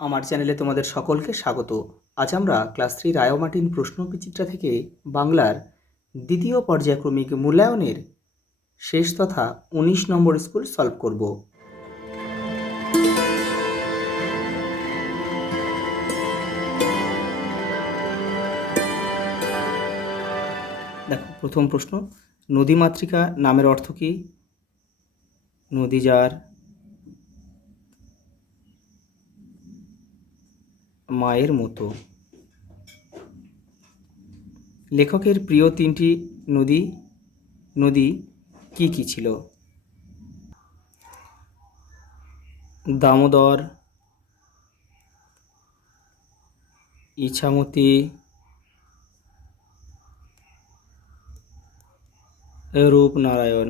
আমার চ্যানেলে তোমাদের সকলকে স্বাগত। আজ আমরা ক্লাস 3 রায়োমার্টিন প্রশ্নবিচিত্রা থেকে বাংলার দ্বিতীয় পর্যায়ক্রমিক মূল্যায়নের শেষ তথা 19 নম্বর স্কুল সলভ করব। দেখো, প্রথম প্রশ্ন, নদীমাতৃকা নামের অর্থ কী? নদী যার মায়ের মতো। লেখকের প্রিয় তিনটি নদী কি কি ছিল? দামোদর, ইছামতি, রূপনারায়ণ।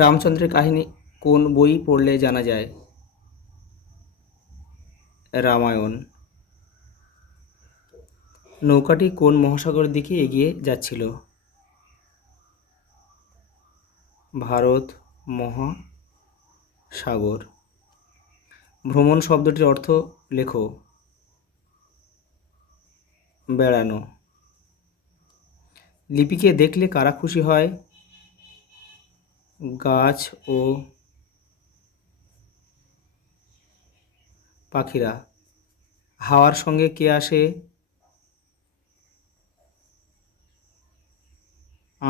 রামচন্দ্রের কাহিনী কোন বই পড়লে জানা যায়? রামায়ণ। নৌকাটি কোন মহাসাগরের দিকে এগিয়ে যাচ্ছিল? ভারত মহাসাগর। ভ্রমণ শব্দটির অর্থ লেখো। বেড়ানো। লিপিকে দেখলে কারা খুশি হয়? গাছ ও পাখিরা। হাওয়ার সঙ্গে কে আসে?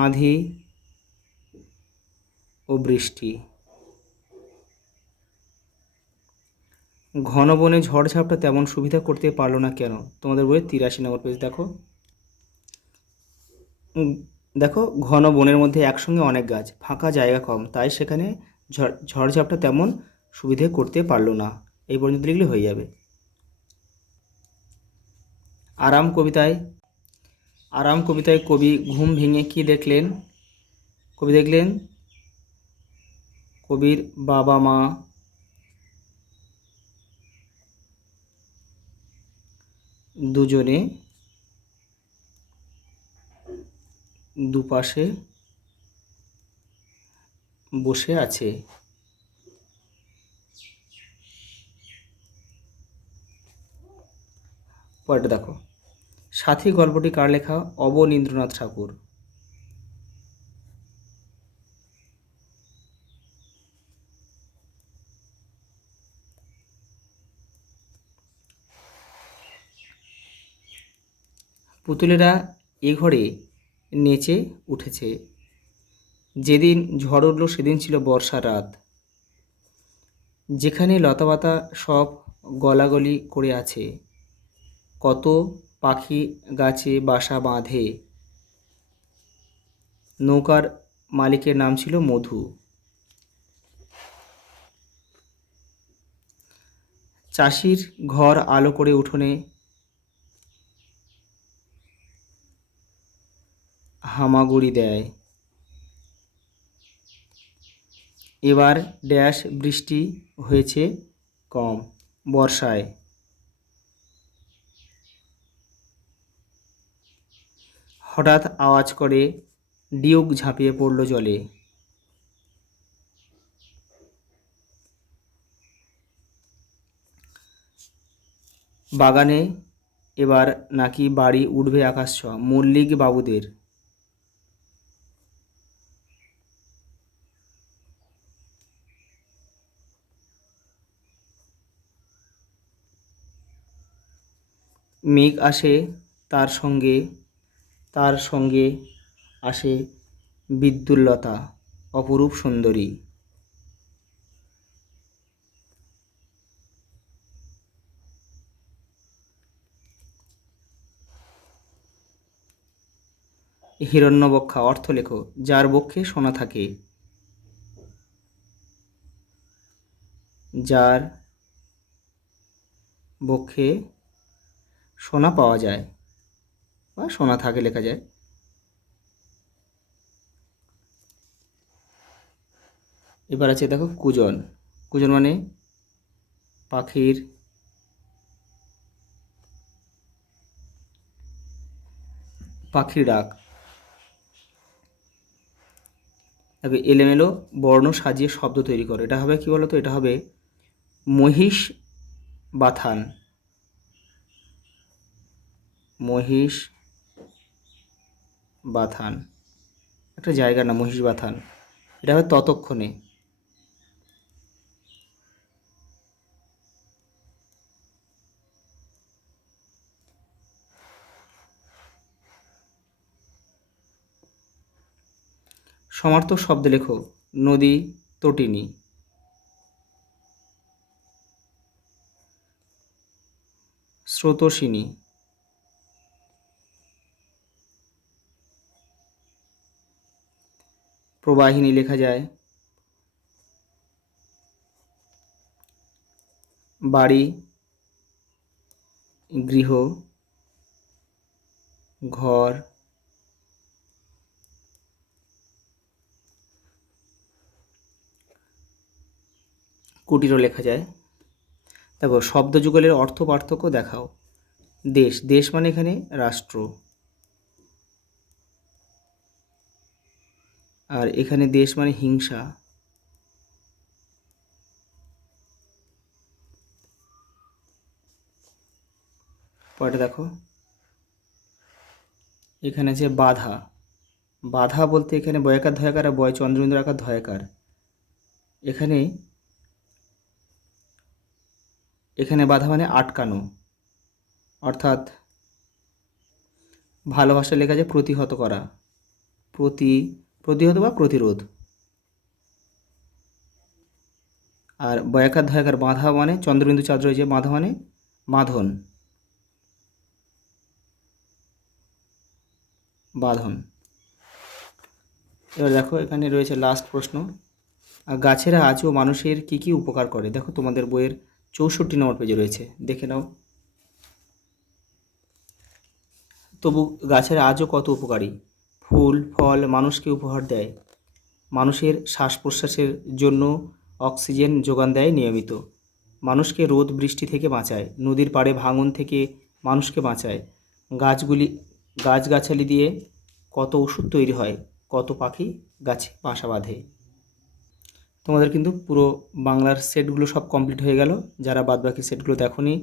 আঁধি ও বৃষ্টি। ঘন বনে ঝড়ঝাপটা তেমন সুবিধা করতে পারলো না কেন? তোমাদের বইয়ের 83 নম্বর পেজ দেখো। দেখো, ঘন বনের মধ্যে একসঙ্গে অনেক গাছ, ফাঁকা জায়গা কম, তাই সেখানে ঝড়ঝাপটা তেমন সুবিধে করতে পারলো না। এই পর্যন্ত লিখলে হয়ে যাবে। আরাম কবিতায় কবি ঘুম ভেঙে কি দেখলেন? কবি দেখলেন কবির বাবা মা, দুজনে দুপাশে বসে আছে। পরেরটা দেখো, সাথী গল্পটি কার লেখা? অবনীন্দ্রনাথ ঠাকুর। পুতুলেরা এ ঘরে নেচে উঠেছে। যেদিন ঝড় উঠল সেদিন ছিল বর্ষার রাত। যেখানে লতাপাতা সব গলাগলি করে আছে, কত পাখি গাছে বাসা বাঁধে। নৌকার মালিকের নাম ছিল মধু। চাষির ঘর আলো করে উঠোনে হামাগুড়ি দেয়। এবার ড্যাশ বৃষ্টি হয়েছে কম, বর্ষায়। হঠাৎ আওয়াজ করে ডিউক ঝাঁপিয়ে পড়ল জলে। বাগানে এবার নাকি বাড়ি উঠবে আকাশ ছোঁয়া, মল্লিক বাবুদের। মেঘ আসে তার সঙ্গে আসে বিদ্যুল্লতা, অপরূপ সুন্দরী। হিরণ্যবক্ষা অর্থ লেখো। যার বক্ষে সোনা থাকে। যার বক্ষে সোনা পাওয়া যায় বা সোনা থাকে লেখা যায়। এবার আছে দেখো কুজন। কুজন মানে পাখির ডাক। দেখো এলোমেলো বর্ণ সাজিয়ে শব্দ তৈরি করো। এটা হবে কি বলো তো? এটা হবে মহিষ বাথান। মহিষ বাথান একটা জায়গার নাম, মহিষ বাথান। এটা হবে ততক্ষণে। সমার্থক শব্দ লেখো। নদী, তটিনী। স্রোতস্বিনী। প্রবাহিনী লেখা যায়। বাড়ি, গৃহ, ঘর, কুটিরও লেখা যায়। দেখো শব্দযুগলের অর্থ পার্থক্য দেখাও। দেশ, দেশ মানে এখানে রাষ্ট্র, আর এখানে দেশ মানে হিংসা। পরেরটা দেখো, এখানে আছে বাধা। বাধা বলতে এখানে বয়াকার ধয়াকার আর বয় চন্দ্রবিন্দুর আকার ধয়াকার। এখানে এখানে বাধা মানে আটকানো, অর্থাৎ ভালো ভাষায় লেখা যায় প্রতিহত করা, প্রতিহত বা প্রতিরোধ। আর বয়াকার ধয়াকার বাঁধা মানে চন্দ্রবিন্দু চাঁদ রয়েছে, বাঁধা মানে বাঁধন, বাঁধন। এবার দেখো এখানে রয়েছে লাস্ট প্রশ্ন। গাছেরা আজও মানুষের কি কি উপকার করে? দেখো তোমাদের বইয়ের 64 নম্বর পেজে রয়েছে, দেখে নাও। তবু গাছেরা আজও কত উপকারী? ফুল ফল মানুষকে উপহার দেয়, মানুষের শ্বাস প্রশ্বাসের জন্য অক্সিজেন যোগান দেয় নিয়মিত, মানুষকে রোদ বৃষ্টি থেকে বাঁচায়, নদীর পাড়ে ভাঙন থেকে মানুষকে বাঁচায়, গাছগাছালি দিয়ে কত ওষুধ তৈরি হয়, কত পাখি গাছে বাসা বাঁধে। তোমাদের কিন্তু পুরো বাংলার সেটগুলো সব কমপ্লিট হয়ে গেল। যারা বাদবাকি সেটগুলো দেখোনি,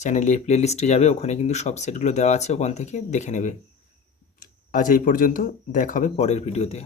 চ্যানেলের প্লেলিস্টে যাবে, ওখানে কিন্তু সব সেটগুলো দেওয়া আছে, ওখান থেকে দেখে নেবে। আজ এই পর্যন্ত, দেখা হবে পরের ভিডিওতে।